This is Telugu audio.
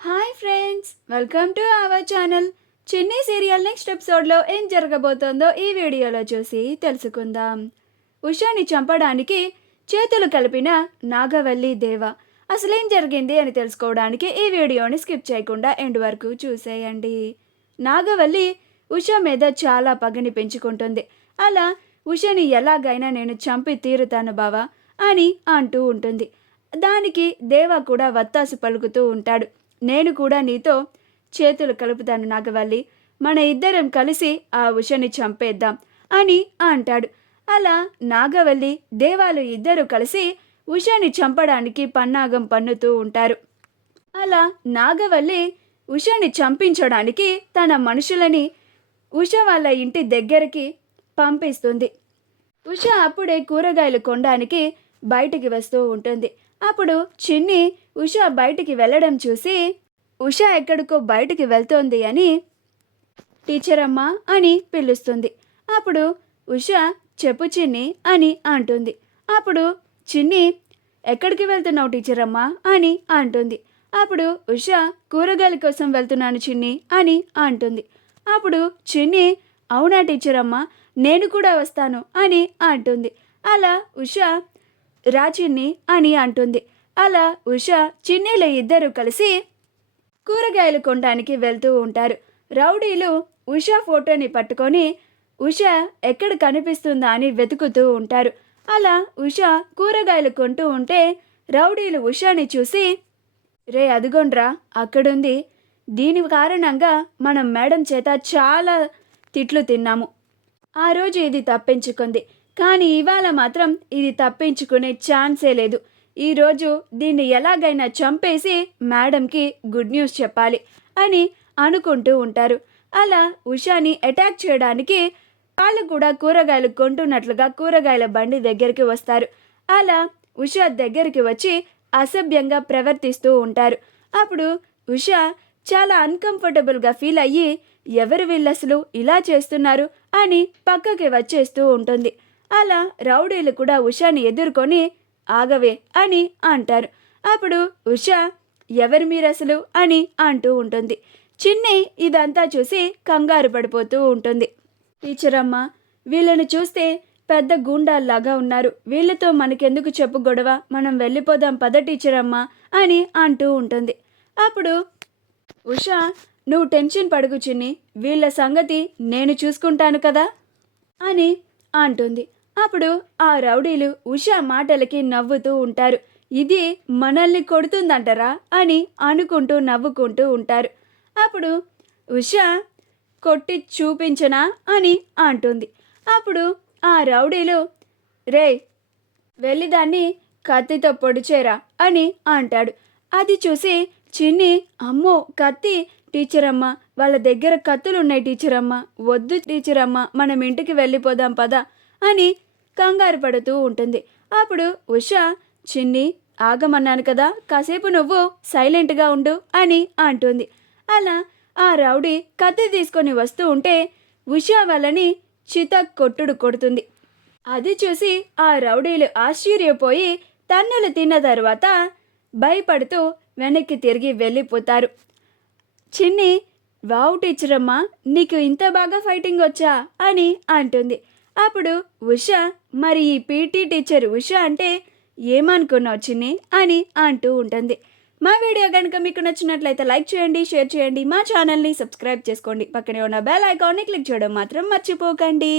Hi friends, welcome to our channel. చిన్ని సీరియల్ నెక్స్ట్ ఎపిసోడ్లో ఏం జరగబోతోందో ఈ వీడియోలో చూసి తెలుసుకుందాం. ఉషాని చంపడానికి చేతులు కలిపిన నాగవల్లి దేవ అసలేం జరిగింది అని తెలుసుకోవడానికి ఈ వీడియోని స్కిప్ చేయకుండా ఎండ్ వరకు చూసేయండి. నాగవల్లి ఉష మీద చాలా పగని పెంచుకుంటుంది. అలా ఉషని ఎలాగైనా నేను చంపి తీరుతాను బావా అని అంటూ ఉంటుంది. దానికి దేవ కూడా వత్తాసు పలుకుతూ ఉంటాడు. నేను కూడా నీతో చేతులు కలుపుతాను నాగవల్లి, మన ఇద్దరం కలిసి ఆ ఉషని చంపేద్దాం అని అంటాడు. అలా నాగవల్లి దేవాలు ఇద్దరు కలిసి ఉషని చంపడానికి పన్నాగం పన్నుతూ ఉంటారు. అలా నాగవల్లి ఉషని చంపించడానికి తన మనుషులని ఉష వాళ్ళ ఇంటి దగ్గరికి పంపిస్తుంది. ఉష అప్పుడే కూరగాయలు కొనడానికి బయటికి వస్తూ ఉంటుంది. అప్పుడు చిన్ని ఉష బయటికి వెళ్ళడం చూసి ఉష ఎక్కడికో బయటికి వెళ్తోంది అని టీచర్ అమ్మా అని పిలుస్తుంది. అప్పుడు ఉష చెప్పు చిన్ని అని అంటుంది. అప్పుడు చిన్ని ఎక్కడికి వెళ్తున్నావు టీచర్ అమ్మా అని అంటుంది. అప్పుడు ఉష కూరగాయల కోసం వెళ్తున్నాను చిన్ని అని అంటుంది. అప్పుడు చిన్ని అవునా టీచర్ అమ్మా, నేను కూడా వస్తాను అని అంటుంది. అలా ఉష రాచిన్ని అని అంటుంది. అలా ఉష చిన్నీల ఇద్దరు కలిసి కూరగాయలు కొనడానికి వెళ్తూ ఉంటారు. రౌడీలు ఉష ఫోటోని పట్టుకొని ఉష ఎక్కడ కనిపిస్తుందా అని వెతుకుతూ ఉంటారు. అలా ఉష కూరగాయలు కొంటూ ఉంటే రౌడీలు ఉషాని చూసి రే అదిగొండ్రా అక్కడుంది, దీని కారణంగా మనం మేడం చేత చాలా తిట్లు తిన్నాము. ఆ రోజు ఇది తప్పించుకుంది, కానీ ఇవాళ మాత్రం ఇది తప్పించుకునే ఛాన్సే లేదు. ఈరోజు దీన్ని ఎలాగైనా చంపేసి మేడంకి గుడ్ న్యూస్ చెప్పాలి అని అనుకుంటూ ఉంటారు. అలా ఉషాని అటాక్ చేయడానికి వాళ్ళు కూడా కూరగాయలు కొంటున్నట్లుగా కూరగాయల బండి దగ్గరికి వస్తారు. అలా ఉష దగ్గరికి వచ్చి అసభ్యంగా ప్రవర్తిస్తూ ఉంటారు. అప్పుడు ఉష చాలా అన్కంఫర్టబుల్గా ఫీల్ అయ్యి ఎవరు వీళ్ళసలు ఇలా చేస్తున్నారు అని పక్కకి వచ్చేస్తూ ఉంటుంది. అలా రౌడీలు కూడా ఉషాని ఎదుర్కొని ఆగవే అని అంటారు. అప్పుడు ఉష ఎవరు మీరసలు అని అంటూ ఉంటుంది. చిన్ని ఇదంతా చూసి కంగారు పడిపోతూ ఉంటుంది. టీచర్ అమ్మ, వీళ్ళని చూస్తే పెద్ద గూండాల్లాగా ఉన్నారు, వీళ్ళతో మనకెందుకు చెప్పు గొడవ, మనం వెళ్ళిపోదాం పద టీచర్ అమ్మ అని అంటూ ఉంటుంది. అప్పుడు ఉష నువ్వు టెన్షన్ పడుకు చిన్ని, వీళ్ళ సంగతి నేను చూసుకుంటాను కదా అని అంటుంది. అప్పుడు ఆ రౌడీలు ఉష మాటలకి నవ్వుతూ ఉంటారు. ఇది మనల్ని కొడుతుందంటారా అని అనుకుంటూ నవ్వుకుంటూ ఉంటారు. అప్పుడు ఉష కొట్టి చూపించనా అని అంటుంది. అప్పుడు ఆ రౌడీలు రే వెళ్ళి దాన్ని కత్తితో పొడిచేరా అని అంటాడు. అది చూసి చిన్ని అమ్మో కత్తి, టీచర్ అమ్మ వాళ్ళ దగ్గర కత్తులున్నాయి టీచర్ అమ్మ, వద్దు టీచర్ అమ్మ మనం ఇంటికి వెళ్ళిపోదాం పద అని కంగారు పడుతూ ఉంటుంది. అప్పుడు ఉష చిన్ని ఆగమన్నాను కదా, కాసేపు నువ్వు సైలెంట్గా ఉండు అని అంటుంది. అలా ఆ రౌడీ కత్తి తీసుకొని వస్తూ ఉంటే ఉష వాళ్ళని కొట్టుడు కొడుతుంది. అది చూసి ఆ రౌడీలు ఆశ్చర్యపోయి తన్నులు తిన్న తర్వాత భయపడుతూ వెనక్కి తిరిగి వెళ్ళిపోతారు. చిన్ని వావ్ టీచర్ అమ్మ, నీకు ఇంత బాగా ఫైటింగ్ వచ్చా అని అంటుంది. అప్పుడు ఉష మరి ఈ పీటీ టీచర్ ఉష అంటే ఏమనుకున్నావు చిన్ని అని అంటూ ఉంటుంది. మా వీడియో కనుక మీకు నచ్చినట్లయితే లైక్ చేయండి, షేర్ చేయండి, మా ఛానల్ని సబ్స్క్రైబ్ చేసుకోండి, పక్కనే ఉన్న బెల్ ఐకాన్ని క్లిక్ చేయడం మాత్రం మర్చిపోకండి.